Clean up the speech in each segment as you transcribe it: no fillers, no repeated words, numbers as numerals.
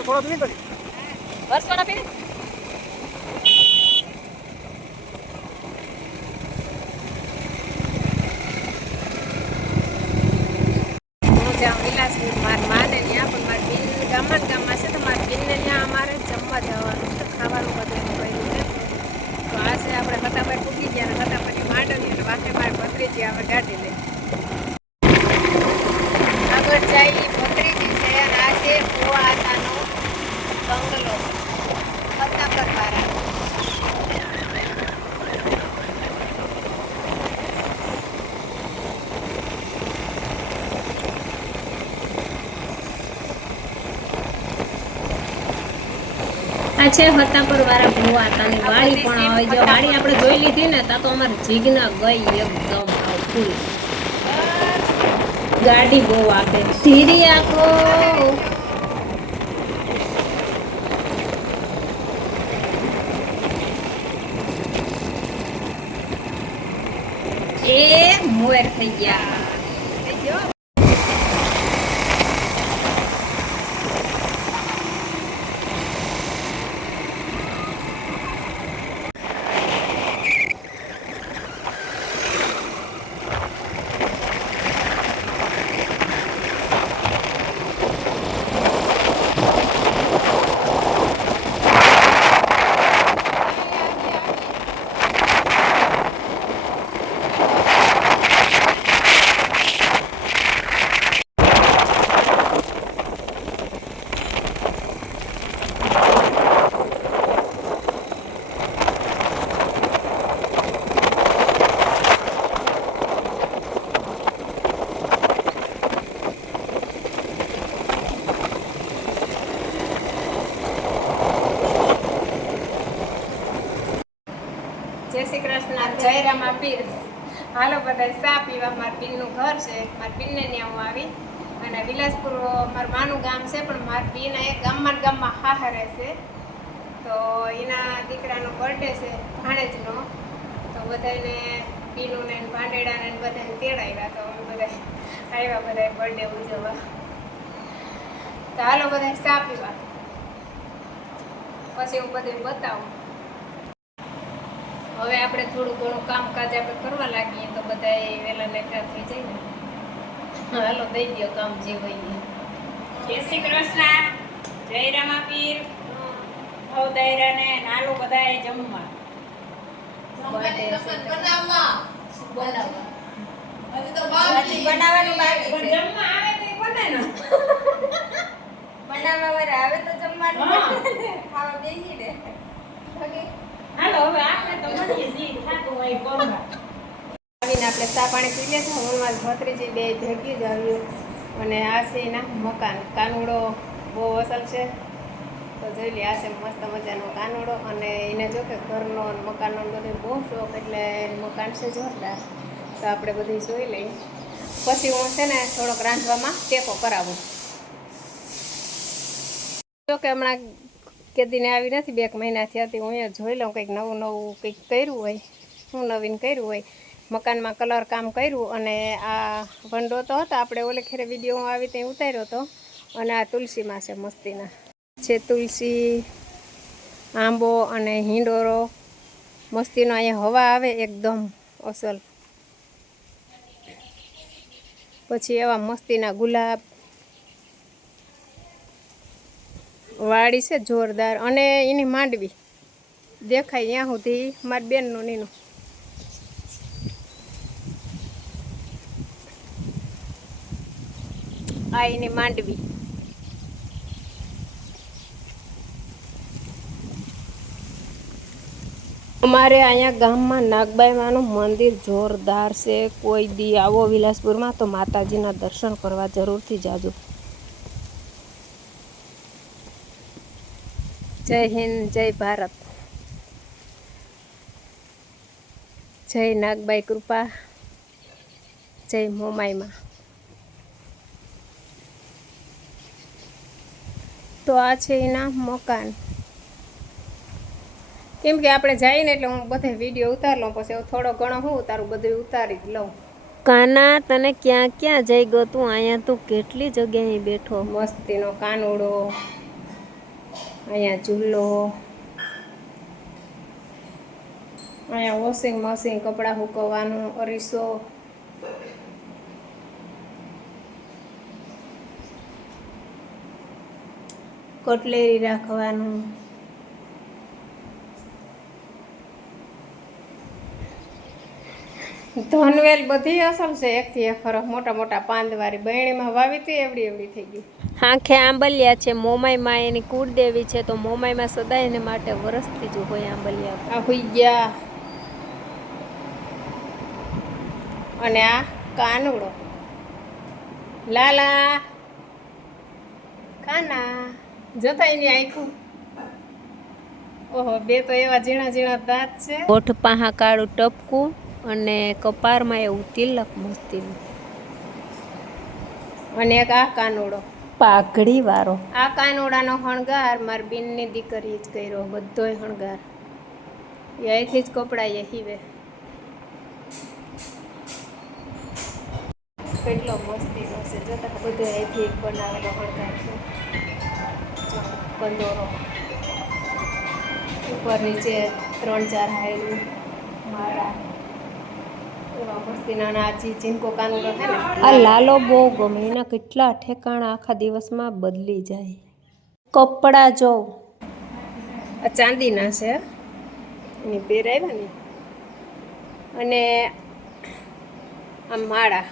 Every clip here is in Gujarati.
થોડો પી કરી વર્ષોના પી વિલાસપુર મારા માને ત્યાં પણ મારા બેન ગામમાં છે તો મારા બેનને ત્યાં અમારે જમવા જવાનું છે ખાવાનું બધું કર્યું છે તો આ છે આપણે ફટાફટ પૂકી ગયા ને ફટાફટ માંડવી અને વાંકે મારે ભત્રીજી આવે ગાડી લઈ આગળ જાય ભત્રીજી છે અને આ છે આસાનો બંગલો ફટાફટ મારા આ છે ફતાપર વાળા ભુવા તાની વાડી પણ આવે જો વાડી આપણે જોઈ લીધી ને તા તો અમાર જીગના ગઈ એકદમ ફૂલ ગાડી બહુ આપે ધીરી આખો એ મોર થઈ ગયા જય શ્રી કૃષ્ણ જય રામા પીર હાલો બધા ચા પીવા મારા પીરનું ઘર છે મારા પીરને ત્યાં હું આવી અને વિલાસપુર મારું માનું ગામ છે પણ મારા પીરના એક ગામમાં હાહરે છે તો એના દીકરાનો બર્થડે છે ભાણેજનો તો બધાને પીનું ને ભાંડેડાને બધાને તેડાવ્યા તો અમે બધા આવ્યા બધા બર્થડે ઉજવવા તો હાલો બધા ચા પીવા પછી હું બધું બતાવું હવે આપણે થોડું ઘણું કામકાજ આપણે કરવા લાગીએ તો બધા વહેલા લેખા થઈ જાય ને હાલો દઈ દો કામ જે હોય જય શ્રી કૃષ્ણ જય રામા પીર દાયરાને નાલું બધાએ જમવા બનાવવાનું બાકી છે જમવા આવે તો બને ને બનાવવા વાળા આવે તો જમવાનું ખાવા બેસી દે હાલો હવે આપણે તો મળીએ જી થાતું હોય કોંગા આવીને આપણે ચા પાણી પી લેતા હું મારી ભત્રીજી બે ભેગી જ આવ્યું અને આ છે એના મકાન કાનુડો બહુ અસલ છે તો જોઈ લે આ છે મસ્ત મજાનો કાનુડો અને એને જો કે ઘરનો મકાનનો બધું બહુ શોખ એટલે મકાન છે જોરદાર તો આપણે બધું જોઈ લઈએ પછી હું છે ને થોડોક રાંધવામાં ટેકો કરાવું જો કે હમણાં કેદીને આવી નથી 2 મહિનાથી હતી હું અહીંયા જોઈ લઉં કંઈક નવું કંઈક કર્યું હોય હું નવીન કર્યું હોય મકાનમાં કલર કામ કર્યું અને આ વંડો તો હતો આપણે ઓલે ખેરે વિડીયો આવી ત્યાં ઉતાર્યો હતો અને આ તુલસીમાં છે મસ્તીના છે તુલસી આંબો અને હિંડોરો મસ્તીનો અહીંયા હવા આવે એકદમ અસલ પછી એવા મસ્તીના ગુલાબ વાડી છે જોરદાર અને એની માંડવી દેખાય ત્યાં સુધી મારી બેનનું નીનું આ એની માંડવી અમારે અહીંયા ગામમાં નાગબાઈ માનું મંદિર જોરદાર છે કોઈ દી આવો વિલાસપુરમાં તો માતાજીના દર્શન કરવા જરૂરથી જાજો જય હિન્દ જય ભારત જય નાગબાઈ કૃપા જય મોમાઈમાં તો આ છે એના મકાન કેમ કે આપણે જઈએ ને એટલે હું બધે વિડીયો ઉતારી લઉં પછી થોડો ઘણો હું ઉતારું બધું ઉતારી જ લઉં કાના તને ક્યાં ક્યાં જઈ ગયો તું અહીંયા તું કેટલી જગ્યાએ બેઠો મસ્તીનો કાનુડો અહીંયા ચૂલો, અહીંયા વોશિંગ મશીન, કપડાં સૂકવવાનું, અરીસો, કટલેરી રાખવાનું, ધનવેલ બધી અસલ છે, એકથી એક ફરક. મોટા મોટા પાંદવાળી બહેણીમાં વાવી હતી એવડી એવડી થઈ ગઈ. આંખે આંબલિયા છે. મોમાઈમાં એની કુળદેવી છે, તો મોમાઈમાં સદાય એને માટે વરસતી જ હોય આંબલિયા. આ હુઈ ગયા. અને આ કાનુડો, લાલા કાના જતા એની આંખું. ઓહો, બે તો એવા ઝીણા ઝીણા દાંત છે. હોઠ પાહા કાળું ટપકું અને કપારમાં એવું તિલક મસ્તીનું. અને એક આ કાનુડો, પાઘડી વાળો. આ કાનુડાનો શણગાર મારી બેનની દીકરીએ જ કર્યો, બધોય શણગાર. એ અહીંથી જ કપડાં એ હીવે. કેટલો મસ્તીનો છે, જોતા બધો અહીંથી બનાવેલો શણગાર છે. કંદોરો ઉપર નીચે 3-4 હાયલું મારા એવા મસ્તીના. નાચી ચીનકો કાનુડો છે ને, આ લાલો બહુ ગમે. એના કેટલા ઠેકાણા આખા દિવસમાં બદલી જાય. કપડા જો આ ચાંદીના છે, એની પહેરાવ્યા ને. અને આ માળા,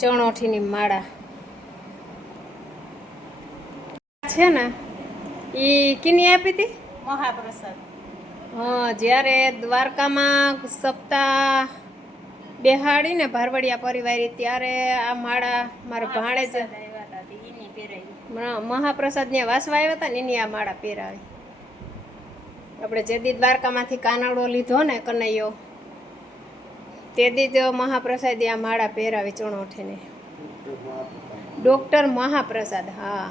ચણોઠીની માળા છે ને, એ કિની આપી હતી? મહાપ્રસાદ. હા, જ્યારે દ્વારકામાં સપ્તાહ બેહાડીને ભારવડિયા પરિવારી, ત્યારે આ માળા મારા ભાણે જ મહાપ્રસાદને વાસવા આવ્યા હતા ને, એની આ માળા પહેરાવી. આપણે જે દી દ્વારકામાંથી કાનડો લીધો ને કનૈયો, તે દી જ મહાપ્રસાદી આ માળા પહેરાવી ચણોઠીને. ડૉક્ટર મહાપ્રસાદ. હા,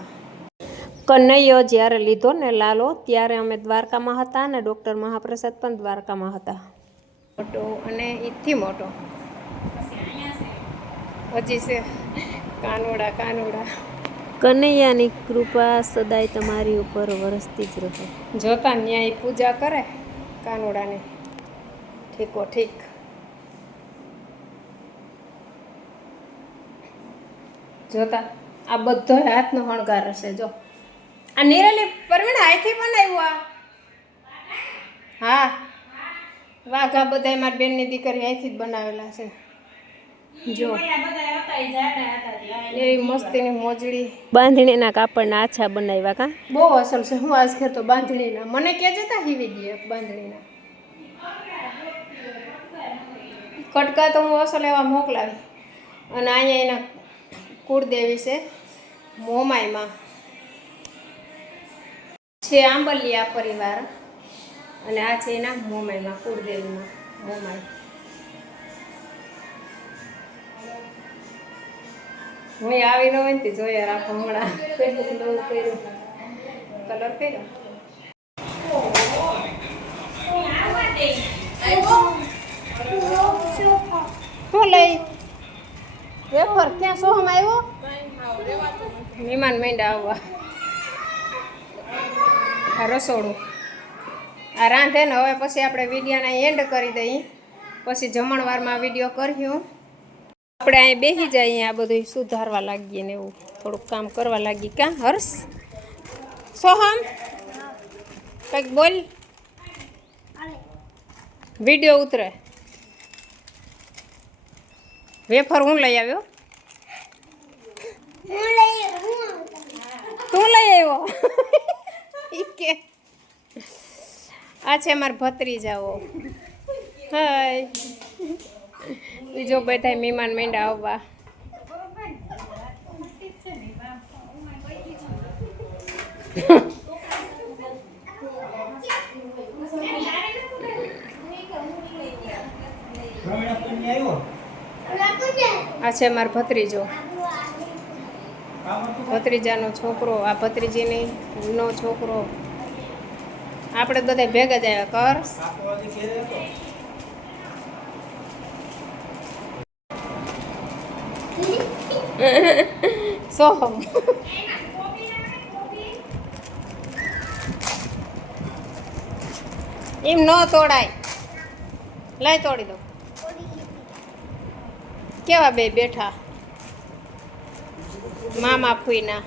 કનૈયો જ્યારે લીધો ને લાલો, ત્યારે અમે દ્વારકામાં હતા ને ડૉક્ટર મહાપ્રસાદ પણ દ્વારકામાં હતા. મોટો અને ઈથી મોટો હજી છે. કાનુડા કાનુડા. કનૈયાની કૃપા સદાય તમારી ઉપર વરસતી જ રહે. જોતા ન્યાય પૂજા કરે કાનુડાની. ઠીકો ઠીક. જોતા આ બધો હાથનો શણગાર હશે. જો આ નિરાલી પરવીણ હાથથી બનાવ્યું. હા, વાઘા બધા મારી બેનની દીકરી હાથથી જ બનાવેલા છે. જો એવી મસ્તીની મોજડી, બાંધણીના કાપડના આછા બનાવ્યા. કા બહુ અસલ છે. હું આજ ખેર તો બાંધણીના, મને કે જતા હીવી દે બાંધણીના કટકા તો હું અસલ એવા મોકલાવી. અને અહીંયા એના કુળદેવી છે મોમાઈમાં છે, આંબલિયા પરિવાર. અને આ છે એના મોમાઈમાં કુળદેવીમાં મોમાઈ. હું આવી ન હોય ને જોઈએ રાખો. હમણાં કેટલું નવું કર્યું, કલર કર્યો. શું લઈ વેફર? ક્યાં સોહમ આવ્યો? મહેમાન માંડ્યા આવવા. આ રસોડું, આ રાંધે ને. હવે પછી આપણે વિડીયોના એન્ડ કરી દઈએ, પછી જમણવારમાં વિડીયો કર્યું. આપણે અહીં બેસી જઈએ, આ બધું સુધારવા લાગીએ ને એવું થોડુંક કામ કરવા લાગીએ. ક્યાં હર્ષ? સોહમ કંઈક બોલ. વિડીયો ઉતરે. વેફર હું લઈ આવ્યો? તું લઈ આવ્યો? કે આ છે મારા ભત્રીજાઓ. હાય. બીજો બધા મહેમાન માંડ્યા આવવા. આ છે મારો ભત્રીજો, ભત્રીજાનો છોકરો. આ ભત્રીજીની નો છોકરો. આપણે બધા ભેગા જ આવ્યા. કર સોહમ એમ ન તોડાય. લઈ તોડી દો. કેવા બે બેઠા મામા ફૂઈના.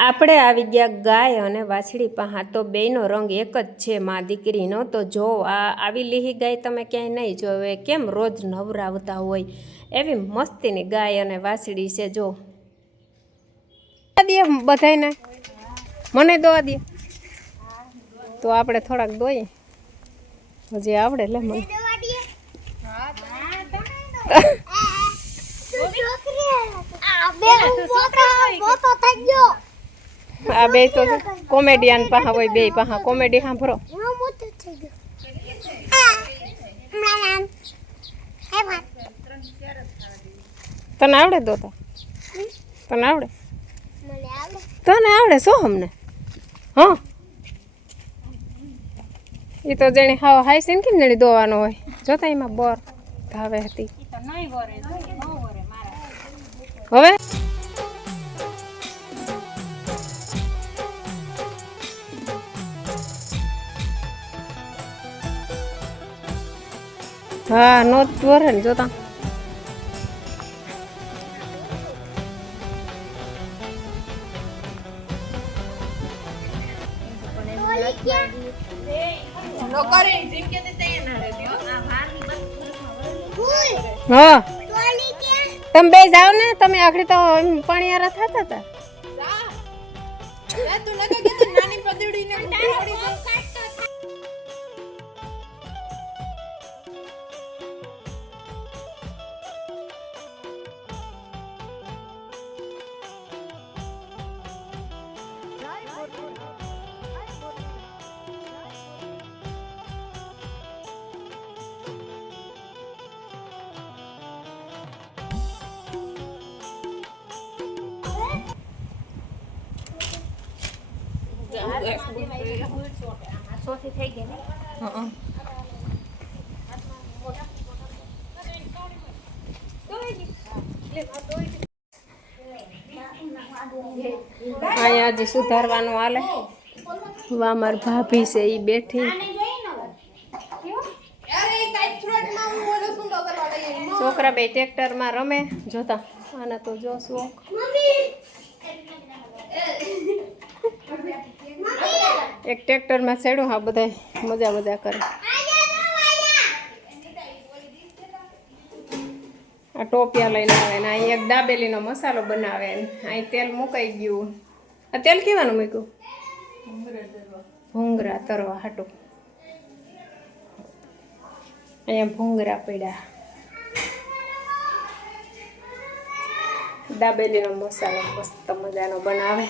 આપણે આવી ગયા ગાય અને વાછડી પાહા. તો બેયનો રંગ એક જ છે મા દીકરીનો. તો જો આ આવી લીહી ગાય તમે ક્યાંય નહીં જોવે. કેમ રોજ નવરાવતા હોય એવી મસ્તીની ગાય અને વાછડી છે. જો દે બધાને, મને દોવા દે. તો આપણે થોડાક દોઈએ, હજી આવડે લે મને. આ બે તો કોમેડિયન પાહા હોય, બે પાહા કોમેડી સાંભળો. તને આવડે દોતા? તને આવડે? તને આવડે શું અમને? હા, એ તો જેને હાવ હાઈ સીન કેમ જેને દોવાનો હોય. જોતા એમાં બોર ધાવે હતી. હવે હા નો વરે ને જોતા. હા તમે બે જાઓ ને, તમે આખડી તો પાણી આરા થતા હતા. અહીંયા હજી સુધારવાનું હાલે. વા માર ભાભી છે એ બેઠી. છોકરા બે ટ્રેક્ટરમાં રમે. જોતા આના તો જો શોખ. એક ટ્રેક્ટરમાં ચડ્યું. હા બધા મજા મજા કરે. આ ટોપિયા લઈને આવે ને અહીં એક દાબેલીનો મસાલો બનાવે. અહીં તેલ મુકાઈ ગયું. આ તેલ કેવાનું મૂક્યું? ભૂંગરા તરવા હાટું. અહીંયા ભૂંગરા પડ્યા. દાબેલીનો મસાલો મસ્ત મજાનો બનાવે.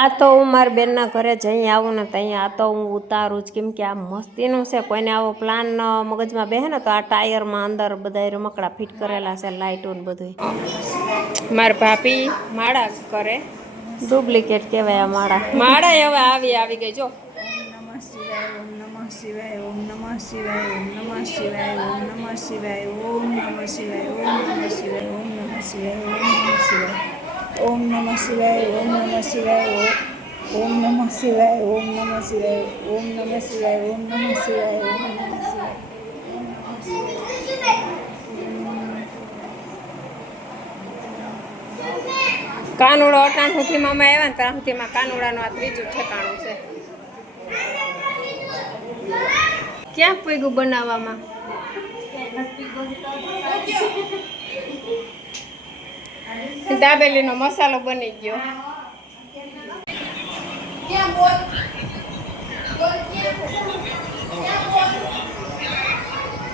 આ તો હું મારા બેનના ઘરે જઈ આવું ને તો અહીંયા આ તો હું ઉતારું જ, કેમ કે આ મસ્તીનું છે. કોઈને આવો પ્લાન મગજમાં બેહે ને તો આ ટાયરમાં અંદર બધા રમકડા ફિટ કરેલા છે, લાઇટો ને બધું. મારા ભાભી માળા કરે. ડુપ્લિકેટ કહેવાય આ માળા. માળા હવે આવી ગઈ જો. શિવાય ઓમ નમઃ શિવાય ઓમ નમઃ શિવાય ઓમ નમઃ શિવાય ઓમ નમઃ શિવાય ઓમ નમઃ શિવાય ઓમ નમઃ શિવાય ઓમ નમઃ શિવાય ઓમ નમઃ શિવાય ઓમ નમઃ શિવાય ઓમ નમઃ શિવાય ઓમ નમઃ શિવાય ઓમ નમઃ શિવાય ઓમ નમઃ શિવાય કાનુડો અટાણ સુધીમાં અમે આવ્યા ને ત્યાં સુધીમાં કાનુડાનું આ ત્રીજું ઠેકાણું છે. ક્યાં પૂગ્યું બનાવવામાં? દાબેલીનો મસાલો બની ગયો.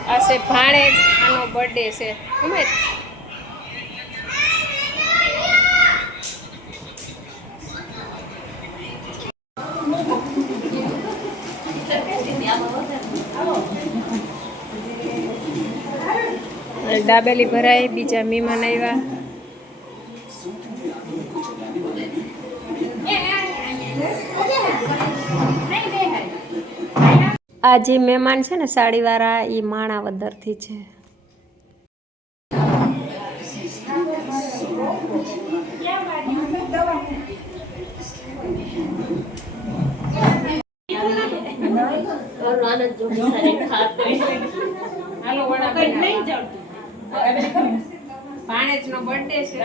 આ છે ભાણેજ, આનો બર્થડે છે. ઉમેદ દાબેલી ભરાઈ, બીજા મહેમાન આવ્યા. આ જે મહેમાન છે ને સાડીવાળા એ માણાવદરથી છે. ભાણેજનો બર્થડે છે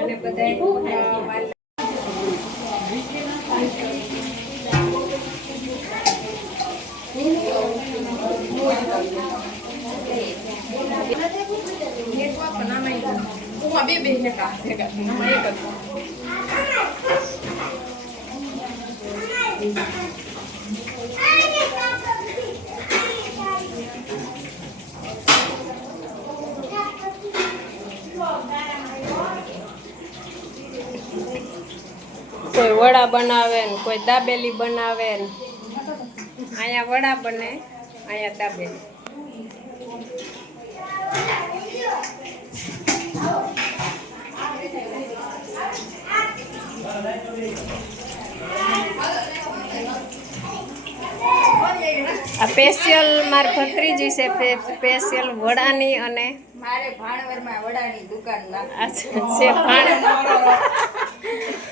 અને બધા કોઈ વડા બનાવે ને કોઈ દાબેલી બનાવે ને. અહીંયા વડા બને, અહીંયા દાબેલી. આ સ્પેશિયલ મારી ભત્રીજી છે, સ્પેશિયલ વડાની અને મારે ભાણવરમાં વડાની દુકાન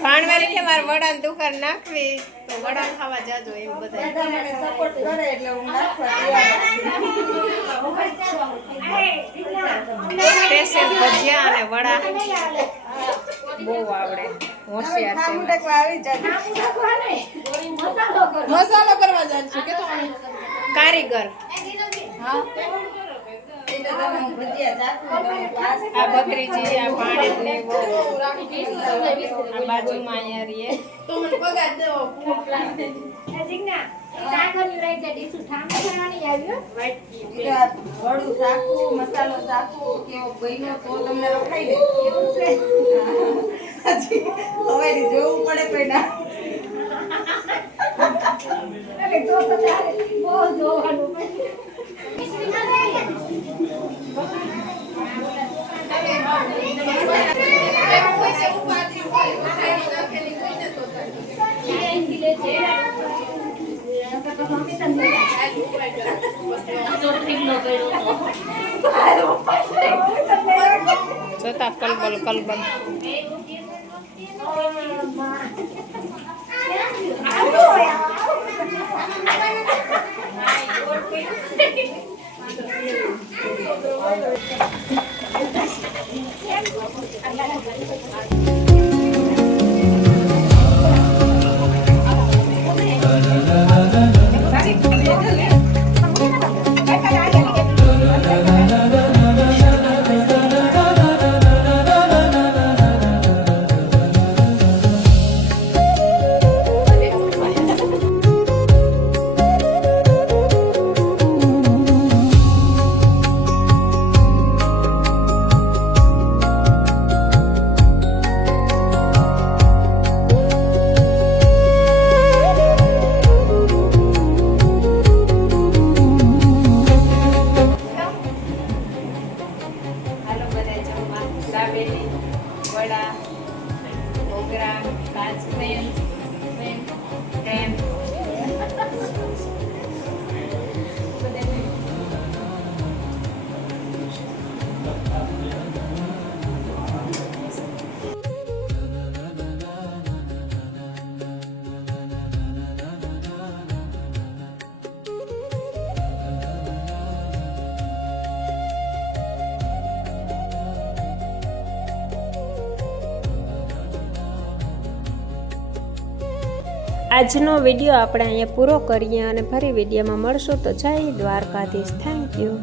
ભાણવર કે મારે વડાની દુકાન નાખવી તો વડા ખાવા જાજો એમ બધા સપોર્ટ કરે એટલે હું નાખવા તૈયાર સ્પેશિયલ ભજીયા અને વડા બહુ આવડે. હોશિયાર છે. મસાલો કરવા જાય છે કે કારીગર. આ ભત્રીજી, આ ભાણેજની વહુ. આ બાજુમાં અહીંયા રહીએ. વડું શાકું મસાલો શાકું કેવો બન્યો તો તમને રખાઈ દે. હજી હવે જોવું પડે કોઈના. જોતા કલબલ કલબલ. આજનો વિડીયો આપણે અહીંયા પૂરો કરીએ અને ફરી વિડીયોમાં મળશું. તો જય દ્વારકાધીશ. Thank you.